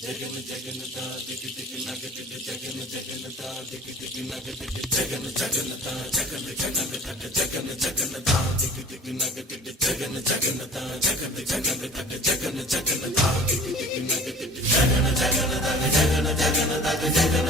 Jagan Jagan Da, Dik Dik Jagan Jagan Jagan Jagan Jagan Jagan Da, Jagan Jagan Jagan Jagan Jagan Jagan Jagan Jagan Da, Dik Dik Jagan Jagan Jagan Jagan Da, Jagan Jagan Jagan Jagan Jagan Jagan Da, Jagan Jagan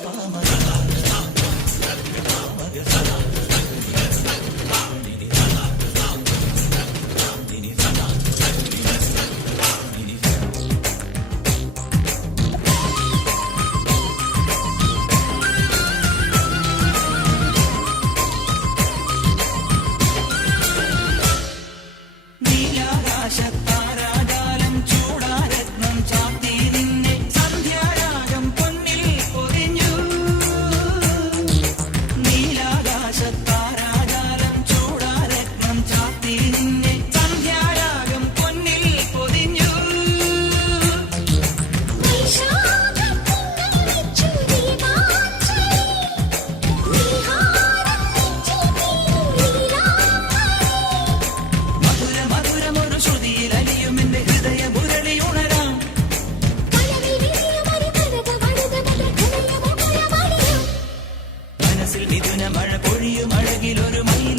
அழகில் ஒரு மையம்